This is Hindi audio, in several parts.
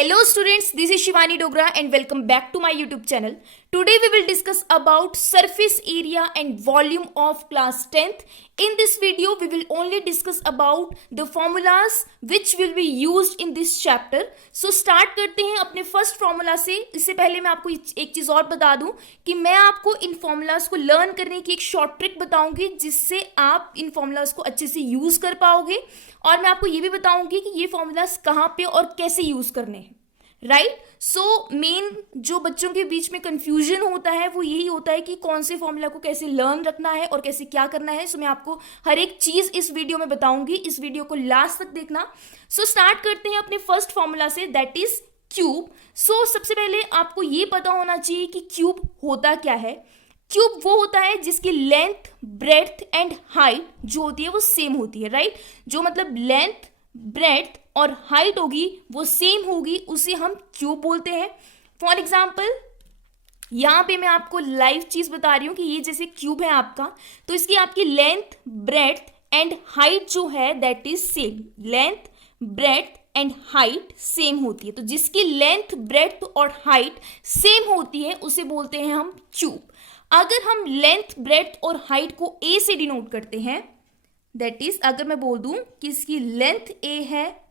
Hello students, this is Shivani Dogra and welcome back to my YouTube channel. Today we will discuss about surface area and volume of class 10th. In this video we will only discuss about the formulas which will be used in this chapter. So start करते हैं अपने फर्स्ट फॉर्मूला से. इससे पहले मैं आपको एक चीज़ और बता दूं कि मैं आपको इन फॉर्मूलाज को लर्न करने की एक शॉर्ट ट्रिक बताऊंगी जिससे आप इन फॉर्मूलाज को अच्छे से यूज़ कर पाओगे और मैं आपको ये भी बताऊंगी कि ये फॉर्मूलाज कहाँ पे और कैसे यूज़ करने हैं. राइट. सो मेन जो बच्चों के बीच में कंफ्यूजन होता है वो यही होता है कि कौन से फॉर्मूला को कैसे लर्न रखना है और कैसे क्या करना है. सो मैं आपको हर एक चीज़ इस वीडियो में बताऊंगी. इस वीडियो को लास्ट तक देखना. सो स्टार्ट करते हैं अपने फर्स्ट फॉर्मूला से, दैट इज क्यूब. सो सबसे पहले आपको ये पता होना चाहिए कि क्यूब होता क्या है. क्यूब वो होता है जिसकी लेंथ, ब्रेड्थ एंड हाइट जो होती है वो सेम होती है. राइट. जो मतलब लेंथ, ब्रेड्थ और हाइट होगी वो सेम होगी, उसे हम क्यूब बोलते हैं. फॉर एग्जाम्पल यहाँ पे मैं आपको लाइव चीज बता रही हूँ कि ये जैसे क्यूब है आपका, तो इसकी आपकी लेंथ, ब्रेड्थ एंड हाइट जो है that is same. Length, breadth and height same होती है, तो जिसकी लेंथ, ब्रेड्थ और हाइट सेम होती है उसे बोलते हैं हम क्यूब. अगर हम लेंथ, ब्रेड्थ और हाइट को ए से डिनोट करते हैं, दैट इज अगर मैं बोल दूं कि इसकी लेंथ ए है,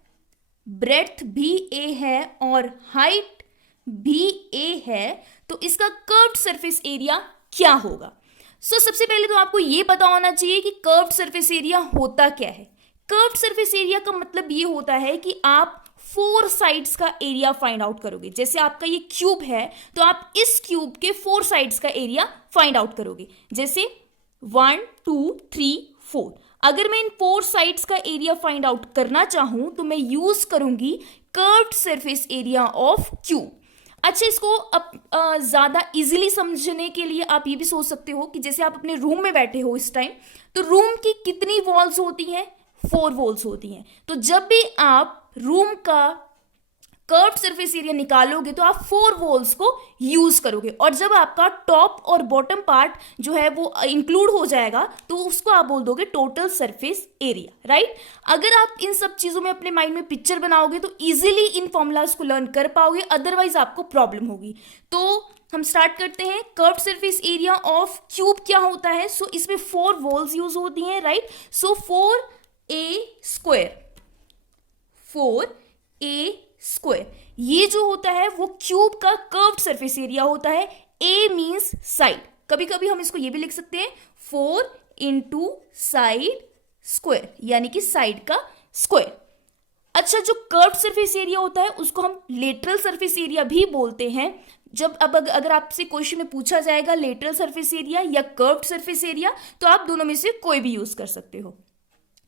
ब्रेड्थ भी ए है और हाइट भी ए है, तो इसका कर्व्ड सरफेस एरिया क्या होगा. सो सबसे पहले तो आपको ये पता होना चाहिए कि कर्व्ड सरफेस एरिया होता क्या है. कर्व्ड सरफेस एरिया का मतलब ये होता है कि आप 4 साइड्स का एरिया फाइंड आउट करोगे. जैसे आपका ये क्यूब है तो आप इस क्यूब के 4 साइड्स का एरिया फाइंड आउट करोगे. जैसे 1 2 3 4. अगर मैं इन 4 साइड्स का एरिया फाइंड आउट करना चाहूं तो मैं यूज करूंगी curved surface area of cube. अच्छा, इसको अब ज़्यादा इजीली समझने के लिए आप ये भी सोच सकते हो कि जैसे आप अपने रूम में बैठे हो इस टाइम, तो रूम की कितनी वॉल्स होती हैं? 4 वॉल्स होती हैं. तो जब भी आप रूम का कर्व्ड सरफेस एरिया निकालोगे तो आप 4 वॉल्स को यूज करोगे, और जब आपका टॉप और बॉटम पार्ट जो है वो इंक्लूड हो जाएगा तो उसको आप बोल दोगे टोटल सरफेस एरिया. राइट. अगर आप इन सब चीजों में अपने माइंड में पिक्चर बनाओगे तो इजीली इन फॉर्मूलाज को लर्न कर पाओगे, अदरवाइज आपको प्रॉब्लम होगी. तो हम स्टार्ट करते हैं. Curved surface area of cube क्या होता है? सो इसमें 4 वॉल्स यूज होती हैं. राइट. सो 4a स्क्वायर, 4a स्क्वायर, ये जो होता है वो क्यूब का कर्व्ड सरफेस एरिया होता है. ए मींस साइड. कभी कभी हम इसको ये भी लिख सकते हैं 4 इंटू साइड स्क्वायर, यानी कि साइड का स्क्वायर. अच्छा, जो कर्व्ड सरफेस एरिया होता है उसको हम लेटरल सरफेस एरिया भी बोलते हैं. जब अब अगर आपसे क्वेश्चन में पूछा जाएगा लेटरल सरफेस एरिया या कर्व्ड सरफेस एरिया, तो आप दोनों में से कोई भी यूज कर सकते हो.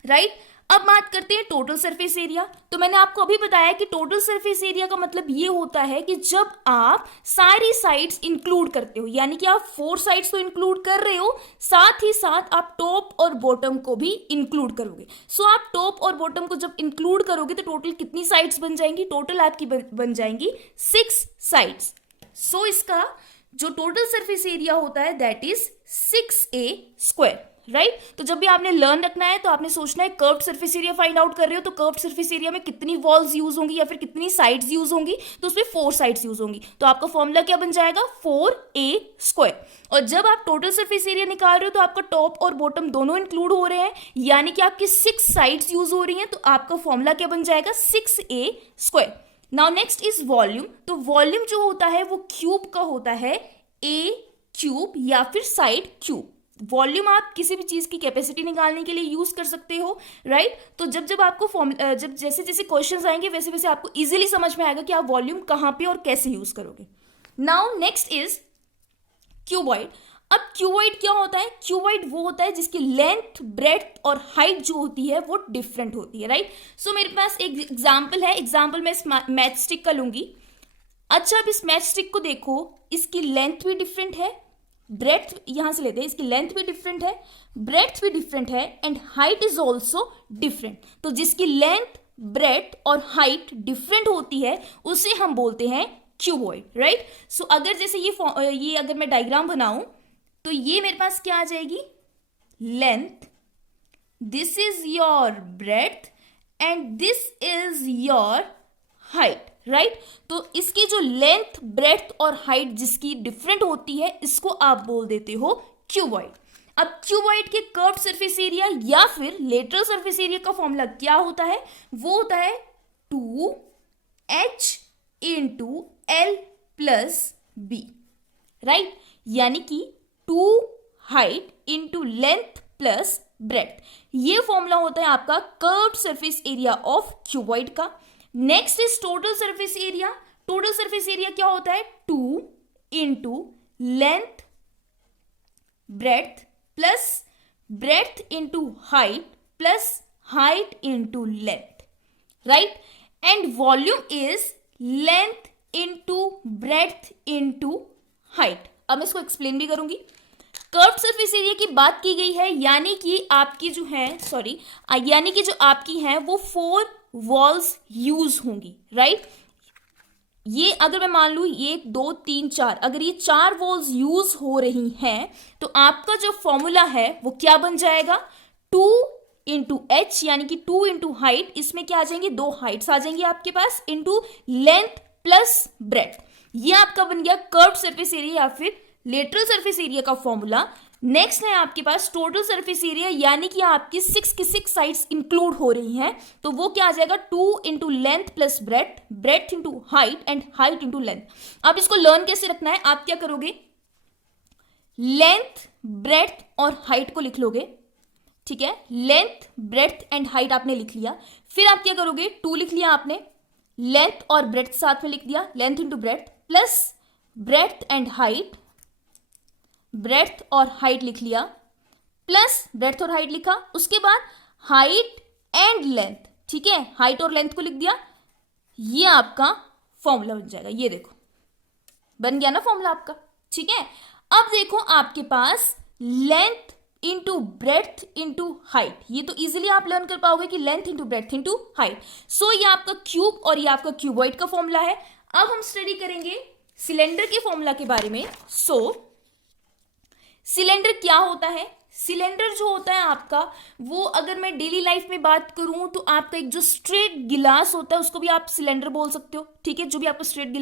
राइट. अब बात करते हैं टोटल सरफेस एरिया. तो मैंने आपको अभी बताया कि टोटल सरफेस एरिया का मतलब ये होता है कि जब आप सारी साइड्स इंक्लूड करते हो, यानी कि आप 4 साइड्स तो इंक्लूड कर रहे हो, साथ ही साथ आप टॉप और बॉटम को भी इंक्लूड करोगे. सो आप टॉप और बॉटम को जब इंक्लूड करोगे तो टोटल कितनी साइड्स बन जाएंगी? टोटल आपकी बन जाएंगी 6 साइड्स. सो इसका जो टोटल सरफेस एरिया होता है that is 6a square. Right. तो जब भी आपने लर्न रखना है तो आपने सोचना है curved surface area find out कर रहे हो तो कर्व्ड सरफेस एरिया में कितनी वॉल्स यूज होंगी या फिर कितनी साइड्स यूज होंगी, तो उसमें 4 साइड्स यूज होंगी. तो आपका फॉर्मूला क्या बन जाएगा? 4a square. और जब आप टोटल सरफेस एरिया निकाल रहे हो तो आपका टॉप और बॉटम दोनों इंक्लूड हो रहे हैं, यानी कि आपकी 6 साइड्स यूज हो रही हैं, तो आपका फॉर्मूला क्या बन जाएगा? 6a square. Now next is volume. तो वॉल्यूम जो होता है वो क्यूब का होता है a क्यूब या फिर साइड क्यूब. वॉल्यूम आप किसी भी चीज की कैपेसिटी निकालने के लिए यूज कर सकते हो. राइट. तो जब आपको जब जैसे जैसे क्वेश्चंस आएंगे वैसे वैसे आपको इजीली समझ में आएगा कि आप वॉल्यूम कहां पे और कैसे यूज करोगे. Now next is cuboid. अब क्यूबॉइड क्या होता है? क्यूबॉइड वो होता है जिसकी लेंथ, ब्रेड्थ और हाइट जो होती है वो डिफरेंट होती है. राइट. सो मेरे पास एक एग्जाम्पल है. एग्जाम्पल मैं इस मैच स्टिक का लूंगी. अच्छा, अब इस मैच स्टिक को देखो, इसकी लेंथ भी डिफरेंट है, ब्रेड्थ यहां से लेते हैं, इसकी लेंथ भी डिफरेंट है, ब्रेड्थ भी डिफरेंट है and height is also different. तो जिसकी लेंथ, ब्रेड्थ और हाइट डिफरेंट होती है उसे हम बोलते हैं क्यूबॉइड. राइट. सो अगर जैसे ये अगर मैं डायग्राम बनाऊं तो ये मेरे पास क्या आ जाएगी? Length, this is your breadth and this is your height. Right. तो इसकी जो लेंथ, ब्रेड्थ और हाइट जिसकी डिफरेंट होती है, इसको आप बोल देते हो क्यूबॉइड। अब क्यूबॉइड के कर्व्ड सरफेस एरिया या फिर लेटरल सरफेस एरिया का फॉर्मूला क्या होता है? वो होता है 2h into L plus B, right. यानी कि 2 height into length plus breadth, ये फॉर्मूला होता है आपका curved surface area of cuboid का। Next is total surface area. Total surface area क्या होता है? 2 into length breadth plus breadth into height plus height into length, right. And volume is length into breadth into height. अब मैं इसको एक्सप्लेन भी करूंगी। कर्व्ड सरफेस एरिया की बात की गई है, यानी कि आपकी जो है यानी कि जो आपकी है वो 4 वॉल्स यूज होंगी, राइट। ये अगर मैं मान लूँ 1 2 3 4, अगर ये 4 वॉल्स यूज हो रही हैं तो आपका जो फॉर्मूला है वो क्या बन जाएगा? 2 इंटू एच, यानी कि 2 इंटू हाइट, इसमें क्या आ जाएंगे? 2 हाइट्स आ जाएंगी आपके पास, इंटू लेंथ प्लस ब्रेड्थ। ये आपका बन गया कर्व्ड सरफेस एरिया या फिर लेटरल सरफेस एरिया का फॉर्मूला। नेक्स्ट है आपके पास टोटल सरफेस एरिया, यानी कि आपकी 6 की 6 साइड्स इंक्लूड हो रही हैं, तो वो क्या आ जाएगा? 2 into length plus breadth, breadth into height and height into length. अब इसको लर्न कैसे रखना है? आप क्या करोगे? लेंथ, ब्रेड्थ और हाइट को लिख लोगे, ठीक है। लेंथ, ब्रेड्थ एंड हाइट आपने लिख लिया, फिर आप क्या करोगे? 2 लिख लिया आपने, लेंथ और ब्रेड्थ साथ में लिख दिया, length into breadth plus breadth and height, breadth और हाइट लिख लिया, प्लस ब्रेड्थ और हाइट लिखा, उसके बाद हाइट एंड लेंथ, ठीक है, हाइट और लेंथ को लिख दिया। ये आपका फॉर्मूला बन जाएगा। ये देखो बन गया ना फॉर्मूला आपका, ठीक है। अब देखो आपके पास length into breadth into height, ये तो इजीली आप लर्न कर पाओगे कि length into breadth into height. So ये आपका क्यूब और ये आपका क्यूबॉइड का फॉर्मूला है। अब हम स्टडी करेंगे सिलेंडर के फॉर्मूला के बारे में। सिलेंडर क्या होता है? सिलेंडर जो होता है आपका, वो अगर मैं डेली लाइफ में बात करूं तो आपका एक जो स्ट्रेट गिलास होता है उसको भी आप सिलेंडर बोल सकते हो, ठीक है। जो भी आपका स्ट्रेट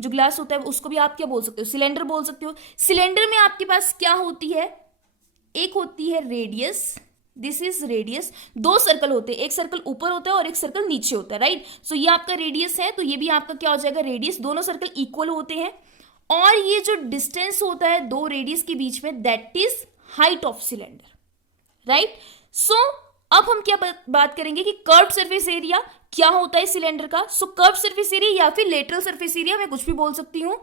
जो गिलास होता है उसको भी आप क्या बोल सकते हो? सिलेंडर बोल सकते हो। सिलेंडर में आपके पास क्या होती है? एक होती है radius, this is radius. 2 circle होते हैं, एक सर्कल ऊपर होता है और एक सर्कल नीचे होता है, राइट। सो ये आपका रेडियस है, तो ये भी आपका क्या हो जाएगा? रेडियस। दोनों सर्कल इक्वल होते हैं और ये जो डिस्टेंस होता है 2 रेडियस के बीच में, that is height of cylinder, right. So अब हम क्या बात करेंगे कि कर्व्ड सरफेस एरिया क्या होता है सिलेंडर का। सो कर्व्ड सरफेस एरिया या फिर लेटरल सरफेस एरिया, मैं कुछ भी बोल सकती हूं।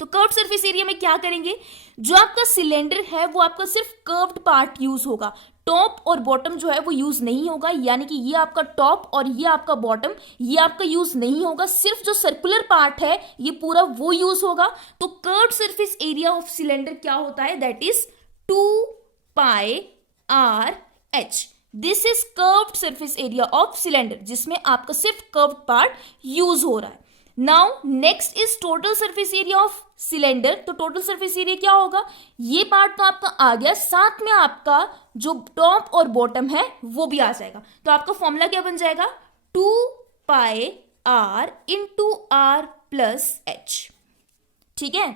तो कर्व्ड सरफेस एरिया में क्या करेंगे? जो आपका सिलेंडर है वो आपका सिर्फ कर्व्ड पार्ट यूज होगा, टॉप और बॉटम जो है वो यूज नहीं होगा। यानी कि ये आपका टॉप और ये आपका बॉटम, ये आपका यूज नहीं होगा, सिर्फ जो सर्कुलर पार्ट है ये पूरा वो यूज होगा। तो curved surface area of cylinder क्या होता है? That is 2 pi R H. This is curved surface area of cylinder, जिसमें आपका सिर्फ कर्व्ड पार्ट यूज हो रहा है। Now next is total surface area of cylinder. तो टोटल सरफेस एरिया क्या होगा? ये पार्ट तो आपका आ गया, साथ में आपका जो टॉप और बॉटम है वो भी आ जाएगा। तो आपका फॉर्मूला क्या बन जाएगा? 2 pi are into are plus H, ठीक है।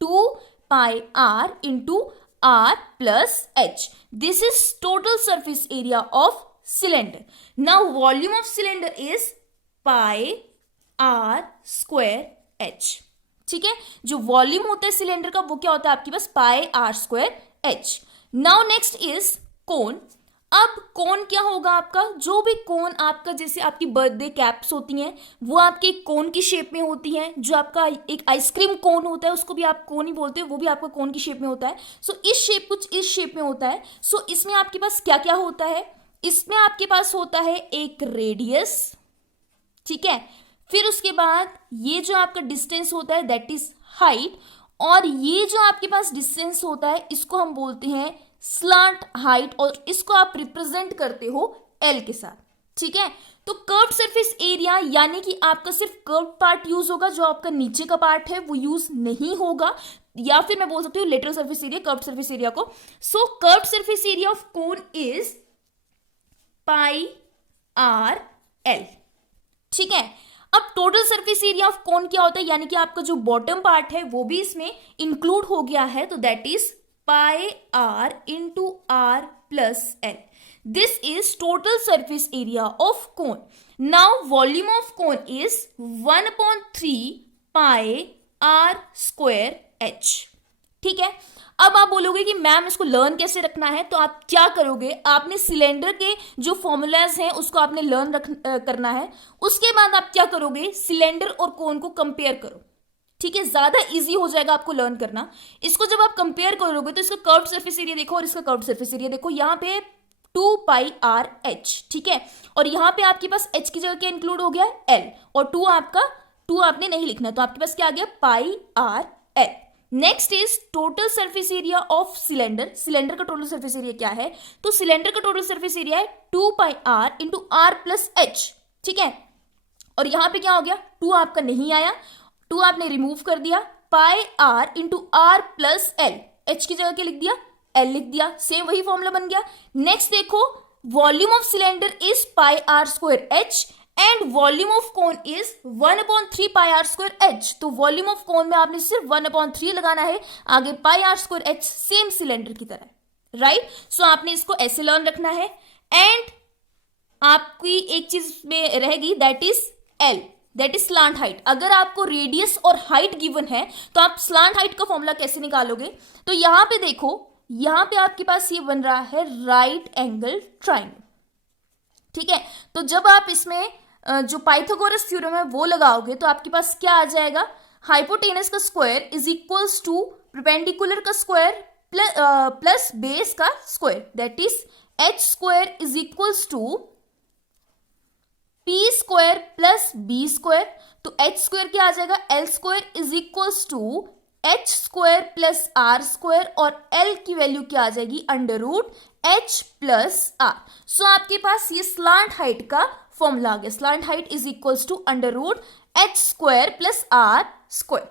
2 pi are into are plus H, this is total surface area of cylinder. Now volume of cylinder is pi R square H, ठीक है। जो वॉल्यूम होता है सिलेंडर का वो क्या होता है आपके पास? Pi R square H. Now next is cone. अब कोन क्या होगा आपका? जो भी कोन आपका, जैसे आपकी बर्थडे कैप्स होती हैं वो आपके कोन की शेप में होती हैं। जो आपका एक आइसक्रीम कोन होता है उसको भी आप कोन ही बोलते हो, वो भी आपका कोन की शेप में होता है। सो इस शेप कुछ इस शेप में होता है। सो इसमें आपके पास क्या क्या होता है? इसमें आपके पास होता है एक रेडियस, ठीक है। फिर उसके बाद ये जो आपका डिस्टेंस होता है दैट इज हाइट, और ये जो आपके पास डिस्टेंस होता है इसको हम बोलते हैं स्लांट हाइट, और इसको आप रिप्रेजेंट करते हो एल के साथ, ठीक है। तो कर्व्ड सरफेस एरिया यानी कि आपका सिर्फ कर्व्ड पार्ट यूज होगा, जो आपका नीचे का पार्ट है वो यूज नहीं होगा, या फिर मैं बोल सकती हूँ lateral surface area curved surface area को। So curved surface area of cone is pi R L, ठीक है। अब total surface area of cone क्या होता है, यानी कि आपका जो बॉटम पार्ट है वो भी इसमें इंक्लूड हो गया है, तो that is pi are into are plus l. This is total surface area of cone. Now volume of cone is 1/3 pi r square h. ठीक है. अब आप बोलोगे कि मैम इसको लर्न कैसे रखना है, तो आप क्या करोगे, आपने सिलेंडर के जो फॉर्मूलाज हैं उसको आपने लर्न करना है. उसके बाद आप क्या करोगे, सिलेंडर और कोन को कंपेयर करो. ठीक है, ज्यादा इजी हो जाएगा आपको लर्न करना. इसको जब आप कंपेयर करोगे तो इसका कर्व्ड सरफेस एरिया देखो और इसका कर्व्ड सरफेस एरिया देखो. यहाँ पे 2 पाई आर एच. ठीक है, और यहाँ पे आपके पास एच की जगह क्या इंक्लूड हो गया, एल, और 2 आपने नहीं लिखना, तो आपके पास क्या आ गया, pi R L. Next is total surface area of cylinder. Cylinder का टोटल सरफेस एरिया क्या है, तो सिलेंडर का टोटल सरफेस एरिया है 2 pi are into are plus H. ठीक है, और यहां पे क्या हो गया, 2 आपका नहीं आया, 2 आपने रिमूव कर दिया, pi are into are plus L. H की जगह क्या लिख दिया, एल लिख दिया. सेम वही फॉर्मूला बन गया. नेक्स्ट देखो, volume of cylinder is pi R square H and volume of cone is 1/3 pi R square H. तो वॉल्यूम ऑफ कोन में आपने सिर्फ 1/3 लगाना है, आगे pi R square H same cylinder की तरह. राइट, सो आपने इसको ऐसे लर्न रखना है. एंड आपकी एक चीज में रहेगी, that is L, that is slant height. अगर आपको रेडियस और हाइट गिवन है तो आप स्लांट हाइट का फॉर्मूला कैसे निकालोगे, तो यहां पे देखो, यहां पे आपके पास ये बन रहा है राइट एंगल ट्राइंगल. ठीक है, तो जब आप इसमें जो पाइथागोरस थ्योरम है वो लगाओगे तो आपके पास क्या आ जाएगा, हाइपोटेनस का square is equals to perpendicular का स्क्वायर प्लस बेस का square, that is H square is equals to P square plus B square. तो एच स्क्वायर क्या आ जाएगा, L square is equals to H square plus R square, और एल की वैल्यू क्या आ जाएगी, under root H plus R. So आपके पास ये स्लांट हाइट का फॉर्मूला आ गया. Slant height is equals to under root H square plus R square.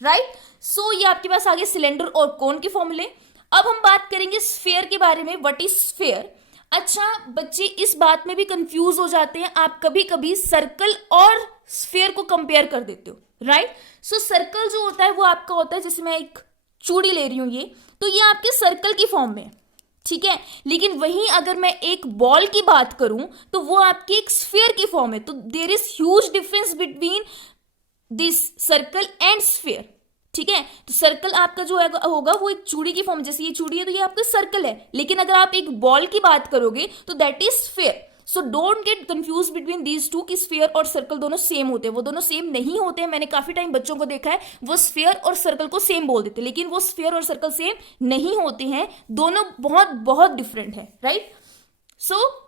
Right, so ये आपके पास आ गए सिलेंडर और कोन के फॉर्मूले. अब हम बात करेंगे स्फीयर के बारे में. What is sphere. अच्छा, बच्चे इस बात में भी कंफ्यूज हो जाते हैं, आप कभी कभी सर्कल और स्फीयर को कंपेयर कर देते हो. राइट, सो सर्कल जो होता है वो आपका होता है, जैसे मैं एक चूड़ी ले रही हूं ये, तो ये आपके सर्कल की फॉर्म में. ठीक है, लेकिन वहीं अगर मैं एक बॉल की बात करूं तो वो आपकी एक स्फीयर की फॉर्म है. तो there is huge difference between this circle and sphere. ठीक है, तो सर्कल आपका जो होगा वो एक चूड़ी की फॉर्म, जैसे ये चूड़ी है तो ये आपका सर्कल है, लेकिन अगर आप एक बॉल की बात करोगे तो that is sphere. So don't get confuse between these two कि स्फीयर और सर्कल दोनों सेम होते हैं. वो दोनों सेम नहीं होते हैं. मैंने काफी टाइम बच्चों को देखा है वो स्फीयर और सर्कल को सेम बोल देते हैं, लेकिन वो स्फीयर और सर्कल सेम नहीं होते हैं, दोनों बहुत बहुत डिफरेंट है. राइट, सो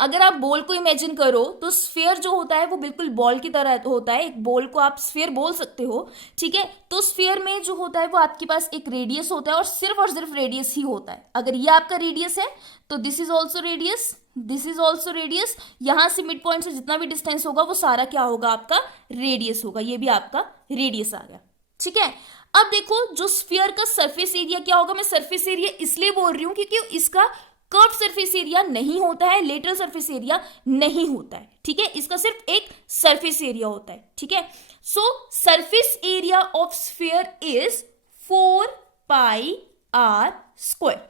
अगर आप बॉल को इमेजिन करो तो स्फीयर जो होता है वो बिल्कुल बॉल की तरह होता है. एक बॉल को आप स्फीयर बोल सकते हो. ठीक है, तो स्फीयर में जो होता है वो आपके पास एक रेडियस होता है और सिर्फ रेडियस ही होता है. अगर ये आपका रेडियस है तो this is also radius, this is also radius. यहां से मिड पॉइंट से जितना भी डिस्टेंस होगा वो सारा क्या होगा, आपका रेडियस होगा. ये भी आपका रेडियस आ गया. ठीक है, अब देखो जो स्फीयर का सरफेस एरिया क्या होगा. मैं सरफेस एरिया इसलिए बोल रही हूं क्योंकि इसका कर्व सरफेस एरिया नहीं होता है, लेटरल सरफेस एरिया नहीं होता है. ठीक है, इसका सिर्फ एक सरफेस एरिया होता है. ठीक है, so surface area of sphere is 4 pi R square.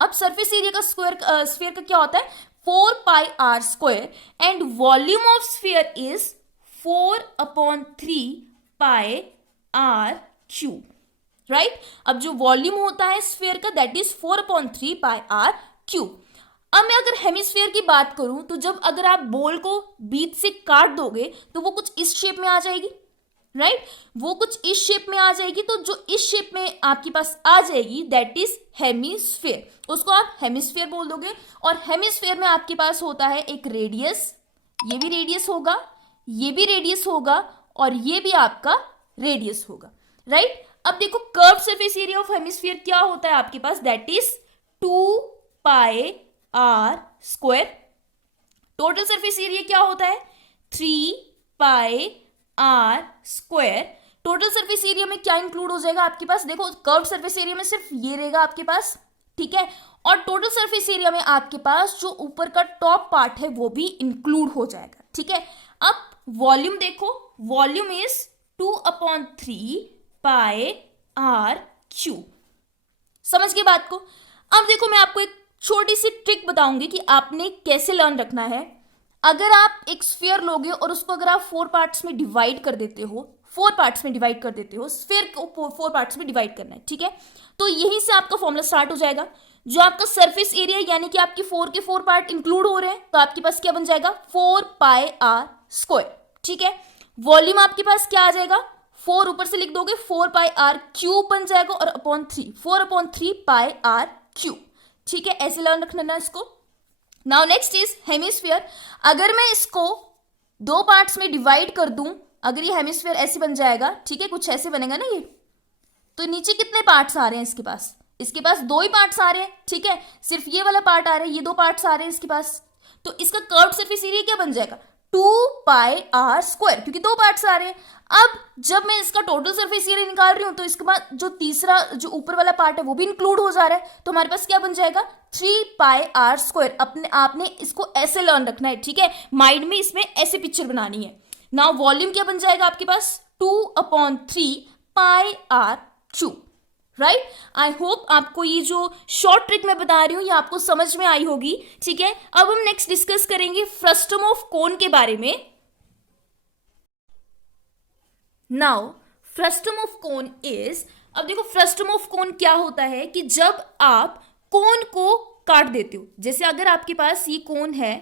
अब सरफेस एरिया का स्फीयर का क्या होता है, 4 pi R square, and volume of sphere is 4/3 pi are cube. Right, अब जो वॉल्यूम होता है स्फीयर का that is 4/3 pi are cube. अब मैं अगर हेमिस्फीयर की बात करूं तो जब अगर आप बॉल को बीच से काट दोगे तो वो कुछ इस शेप में आ जाएगी. राइट, वो कुछ इस शेप में आ जाएगी. तो जो इस शेप में आपके पास आ जाएगी दैट इज हेमिस्फीयर. उसको आप हेमिस्फीयर बोल दोगे. और हेमिस्फीयर में आपके पास होता है एक रेडियस, ये भी रेडियस होगा, ये भी रेडियस होगा, और ये भी आपका रेडियस होगा. राइट, अब देखो curve surface area of hemisphere क्या होता है आपके पास, that is 2 pi R square. Total surface area क्या होता है, 3 pi R square. Total surface area में क्या इंक्लूड हो जाएगा आपके पास, देखो कर्व सरफेस एरिया में सिर्फ ये रहेगा आपके पास. ठीक है, और टोटल सरफेस एरिया में आपके पास जो ऊपर का टॉप पार्ट है वो भी इंक्लूड हो जाएगा. ठीक है, अब वॉल्यूम देखो, volume is 2/3 pi are cube. समझ गए बात को। अब देखो मैं आपको एक छोटी सी ट्रिक बताऊंगी कि आपने कैसे लर्न रखना है। अगर आप एक स्फीयर लोगे और उसको अगर आप 4 पार्ट्स में डिवाइड कर देते हो, 4 पार्ट्स में डिवाइड कर देते हो, स्फीयर को 4 पार्ट्स में डिवाइड करना है, ठीक है, तो यहीं से आपका फॉर्मूला स्टार्ट हो जाएगा। जो आपका सरफेस एरिया यानी कि आपके 4 के 4 पार्ट इंक्लूड हो रहे हैं, तो आपके पास क्या बन जाएगा 4 पाई आर स्क्वायर, ठीक है। वॉल्यूम आपके पास क्या आ जाएगा, 4 ऊपर से लिख दोगे 4 पाई आर क्यूब बन जाएगा और अपॉन 3, 4/3 पाई आर क्यूब, ठीक है। ऐसे लर्न रखना ना इसको। Now next is hemisphere. अगर मैं इसको 2 पार्ट्स में डिवाइड कर दूं, अगर ये हेमिस्फीयर ऐसे बन जाएगा, ठीक है, कुछ ऐसे बनेगा ना ये, तो नीचे कितने पार्ट्स आ रहे हैं इसके पास 2 ही पार्ट्स आ रहे हैं, ठीक है, सिर्फ ये वाला पार्ट आ रहा है, ये 2 पार्ट्स आ रहे हैं इसके पास। तो इसका कर्व्ड सरफेस एरिया क्या बन जाएगा 2 पाई आर स्क्वायर, क्योंकि 2 पार्ट्स आ रहे हैं। अब जब मैं इसका टोटल सरफेस एरिया निकाल रही हूं तो इसके बाद जो तीसरा जो ऊपर वाला पार्ट है वो भी इंक्लूड हो जा रहा है, तो हमारे पास क्या बन जाएगा 3 पाई आर स्क्वायर। अपने आपने इसको ऐसे लर्न रखना है, ठीक है, माइंड में इसमें ऐसे पिक्चर बनानी है। नाउ वॉल्यूम क्या बन जाएगा आपके पास 2/3 pi are cube, right. I hope आपको ये जो शॉर्ट ट्रिक मैं बता रही हूं ये आपको समझ में आई होगी, ठीक है। अब हम नेक्स्ट डिस्कस करेंगे फ्रस्टम ऑफ कोन के बारे में। Now frustum of cone is, अब देखो फ्रस्टम ऑफ कोन क्या होता है कि जब आप कोन को काट देते हो, जैसे अगर आपके पास ये कोन है,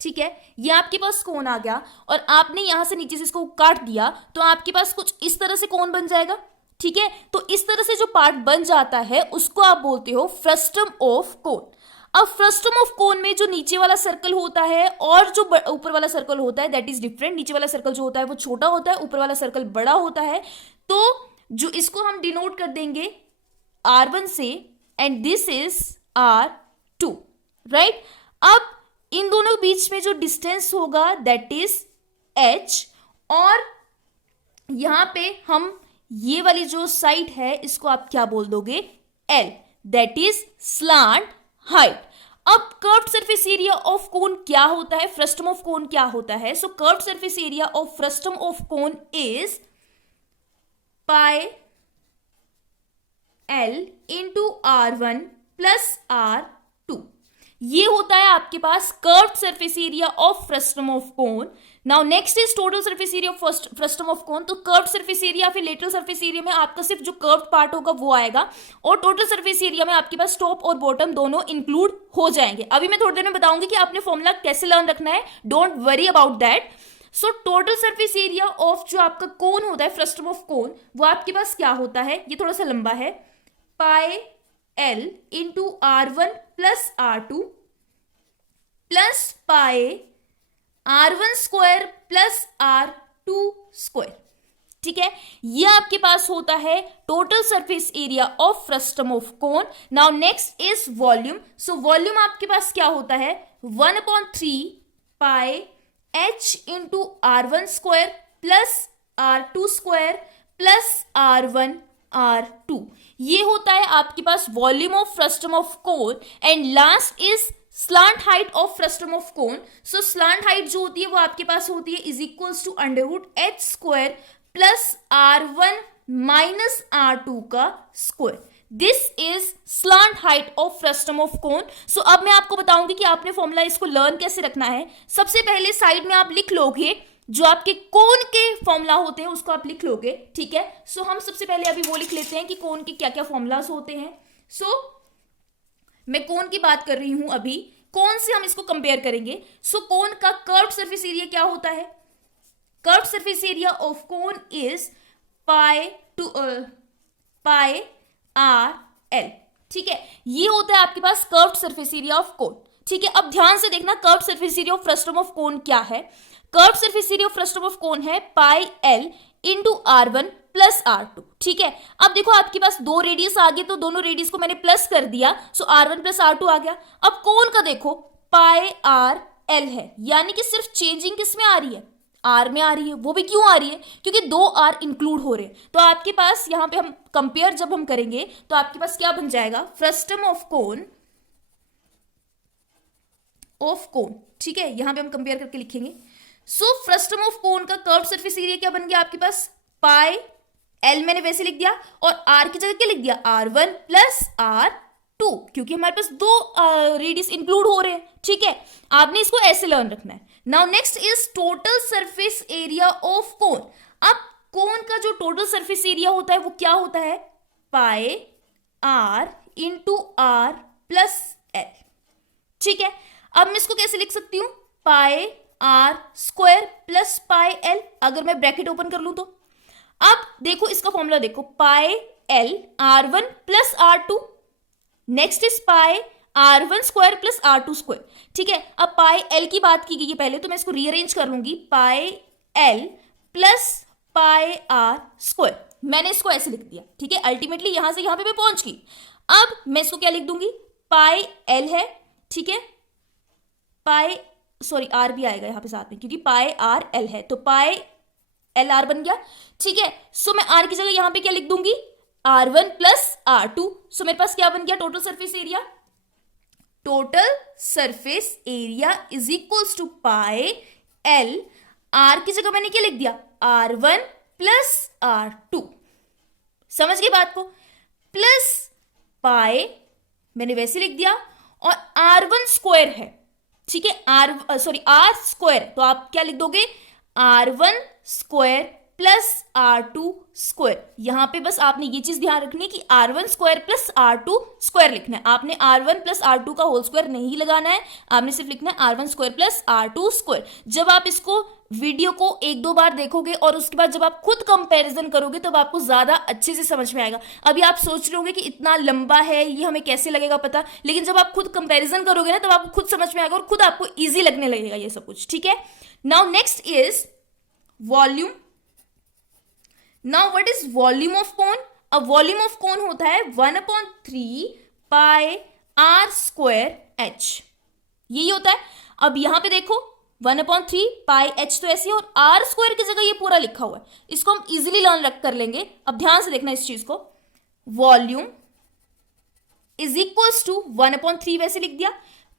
ठीक है, ये आपके पास कोन आ गया और आपने यहां से नीचे से इसको काट दिया, तो आपके पास कुछ इस तरह से कोन बन जाएगा, ठीक है। तो इस तरह से जो पार्ट बन जाता है उसको आप बोलते हो फ्रस्टम ऑफ कोन। अब फ्रस्टम ऑफ कोन में जो नीचे वाला सर्कल होता है और जो ऊपर वाला सर्कल होता है दैट इज डिफरेंट। नीचे वाला सर्कल जो होता है वो छोटा होता है, ऊपर वाला सर्कल बड़ा होता है। तो जो इसको हम डिनोट कर देंगे R1 से, and this is R2, right. अब इन दोनों के बीच में जो डिस्टेंस होगा दैट इज H, और यहां पे हम ये वाली जो साइड है इसको आप क्या बोल दोगे L, that is slant height. अब curved surface area of cone क्या होता है, फ्रस्टम ऑफ कोन क्या होता है। So curved surface area of frustum of cone is pi L into R1 plus R2। ये होता है आपके पास curved surface area of frustum of cone. Now next is total surface area of frustum of cone. तो कर्व्ड सरफेस एरिया फिर लेटरल सरफेस एरिया में आपका सिर्फ जो कर्व्ड पार्ट होगा वो आएगा, और टोटल सरफेस एरिया में आपके पास टॉप और बॉटम दोनों इंक्लूड हो जाएंगे। अभी मैं थोड़ी देर में बताऊंगी कि आपने फॉर्मूला कैसे लर्न रखना है, don't worry about that. So total surface area of जो आपका कोन होता है फ्रस्टम ऑफ कोन, वो आपके पास क्या होता है, ये थोड़ा सा लंबा है, pi L into R1 plus R2 plus pi R1 square plus R2 square, ठीक है। ये आपके पास होता है total surface area of frustum of cone. Now next is volume. So volume आपके पास क्या होता है 1/3 pi H into R1 square plus R2 square plus R1 R2। ये होता है आपके पास volume of frustum of cone. And last is slant height of frustum of cone. So slant height जो होती है वो आपके पास होती है is equals to √H square plus R1 minus R2 का square. This is slant height of frustum of cone. So अब मैं आपको बताऊंगी कि आपने फॉर्मूला इसको लर्न कैसे रखना है। सबसे पहले साइड में आप लिख लोगे जो आपके कोन के फॉर्मूला होते हैं उसको आप लिख लोगे, ठीक है। सो हम सबसे पहले अभी वो लिख लेते हैं कि कोन के क्या क्या फॉर्मूलाज होते हैं। सो मैं कोन की बात कर रही हूं अभी, कोन से हम इसको कंपेयर करेंगे। सो कोन का कर्व्ड सरफेस एरिया क्या होता है, curved surface area of cone is pi RL, ठीक है। ये होता है आपके पास curved surface area of cone, ठीक है। अब ध्यान से देखना curved surface area of frustum of cone क्या है। Curved surface area of frustum of cone है pi L into R1 plus R2, ठीक है। अब देखो आपके पास 2 रेडियस आ गए तो दोनों रेडियस को मैंने प्लस कर दिया, सो R1 प्लस R2 आ गया। अब कोन का देखो पाई RL है, यानी कि सिर्फ चेंजिंग किस में आ रही है, R में आ रही है। वो भी क्यों आ रही है, क्योंकि 2 R इंक्लूड हो रहे हैं। तो आपके पास यहां पे हम कंपेयर जब हम करेंगे तो आपके पास क्या बन जाएगा फ्रस्टम ऑफ कोन, ठीक है। यहां पे हम कंपेयर करके लिखेंगे। सो फ्रस्टम ऑफ कोन का कर्व सरफेस एरिया क्या बन गया आपके पास, पाई एल मैंने वैसे लिख दिया, और आर की जगह क्या लिख दिया, R1 प्लस R2, क्योंकि हमारे पास दो रेडियस इंक्लूड हो रहे हैं, ठीक है। आपने इसको ऐसे लर्न रखना है। Now next is total surface area of कोन। अब कोन का जो टोटल सरफेस एरिया होता है वो क्या होता है, पाई R into R plus L, ठीक है। अब मैं इसको कैसे लिख सकती हूं, पाई R square plus pi L, अगर मैं ब्रैकेट ओपन कर लूं तो। अब देखो इसका फॉर्मूला देखो, पाई L R1 plus R2, next is pi R1 square plus R2 square, ठीक है। अब पाई L की बात की गई है पहले, तो मैं इसको रीअरेंज कर लूंगी, पाई L plus pi R square, मैंने इसको ऐसे लिख दिया, ठीक है। अल्टीमेटली यहां से यहां पे मैं पहुंच गई। अब मैं इसको क्या लिख दूंगी, पाई L है, ठीक है, पाई सॉरी R भी आएगा यहां पे साथ में, क्योंकि पाई R L है, तो पाई एल आर बन गया, ठीक है। सो मैं आर की जगह यहां पे क्या लिख दूंगी, R1 प्लस R2। सो मेरे पास क्या बन गया, total surface area, total surface area is equals to pi l, r की जगह मैंने क्या लिख दिया, R1 प्लस R2, समझ गए बात को, प्लस पाई मैंने वैसे लिख दिया, और R1 स्क्वायर है, ठीक है, R स्क्वायर, तो आप क्या लिख दोगे, R1 square plus R2 square. यहां पे बस आपने ये चीज ध्यान रखनी है कि R1 square plus R2 square लिखना है, आपने R1 प्लस R2 का होल स्क्वायर नहीं लगाना है, आपने सिर्फ लिखना है R1 square plus R2 square. जब आप इसको वीडियो को एक दो बार देखोगे और उसके बाद जब आप खुद कंपैरिजन करोगे तब आपको ज्यादा अच्छे से समझ में आएगा। अभी आप सोच रहे होंगे कि इतना लंबा है, ये हमें कैसे लगेगा पता, लेकिन जब आप खुद कंपैरिजन करोगे ना तब आपको खुद समझ में आएगा और खुद आपको ईजी लगने लगेगा ये सब कुछ, ठीक है। Now next is volume. Now what is volume of कोन, अब वॉल्यूम ऑफ कोन होता है 1/3 पाई R स्क्वायर H, यही होता है। अब यहां पे देखो 1/3 पाई H तो ऐसे, और R स्क्वायर की जगह ये पूरा लिखा हुआ है, इसको हम इजिली लर्न कर लेंगे। अब ध्यान से देखना इस चीज को, वॉल्यूम इज इक्वल्स टू 1/3 वैसे लिख दिया,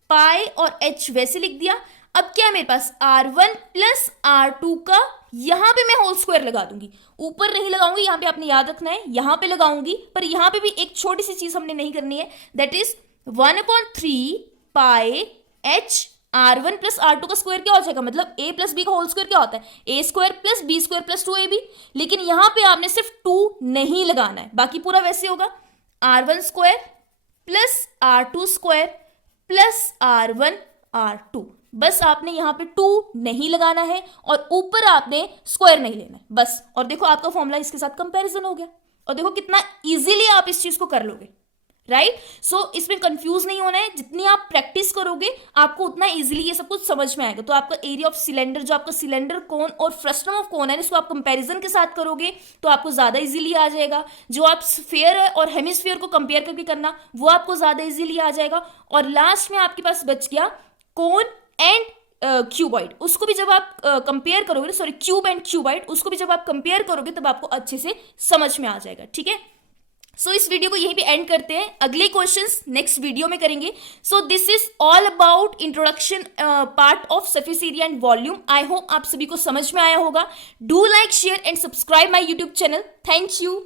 पाई और H वैसे लिख दिया। अब क्या है मेरे पास, R1 प्लस R2 का यहां पे मैं होल स्क्वायर लगा दूंगी, ऊपर नहीं लगाऊंगी, यहां पे आपने याद रखना है, यहां पे लगाऊंगी, पर यहां पे भी एक छोटी सी चीज हमने नहीं करनी है, that is 1/3 pi H R1 plus R2 का स्क्वायर क्या हो जाएगा, मतलब A प्लस बी का होल स्क्वायर क्या होता है, A square plus B square plus 2AB, लेकिन यहां पे आपने सिर्फ 2 नहीं लगाना है, बाकी पूरा वैसे होगा, R1 square plus R2 square plus R1 R2, बस आपने यहां पे 2 नहीं लगाना है और ऊपर आपने स्क्वायर नहीं लेना है बस। और देखो आपका फॉर्मूला इसके साथ कंपैरिजन हो गया, और देखो कितना इजीली आप इस चीज को कर लोगे, राइट। सो इसमें कंफ्यूज नहीं होना है, जितनी आप प्रैक्टिस करोगे आपको उतना इजीली ये सब कुछ समझ में आएगा। तो आपका एरिया ऑफ सिलेंडर, जो आपका सिलेंडर कोन और फ्रस्टम ऑफ कोन है, इसको आप कंपैरिजन के साथ करोगे तो आपको ज्यादा इजीली आ जाएगा। जो आप स्फीयर और हेमिस्फीयर को कंपेयर करके करना वो आपको ज्यादा इजीली आ जाएगा। और लास्ट में आपके पास बच गया कोन एंड क्यूबॉइड, उसको भी जब आप कंपेयर करोगे, सॉरी क्यूब एंड क्यूबॉइड, उसको भी जब आप कंपेयर करोगे तब आपको अच्छे से समझ में आ जाएगा, ठीक है। सो इस वीडियो को यहीं पे एंड करते हैं, अगले क्वेश्चंस नेक्स्ट वीडियो में करेंगे। So this is all about introduction part of surface area and volume. I hope आप सभी को समझ में आया होगा। Do like, share and subscribe my YouTube channel. Thank you.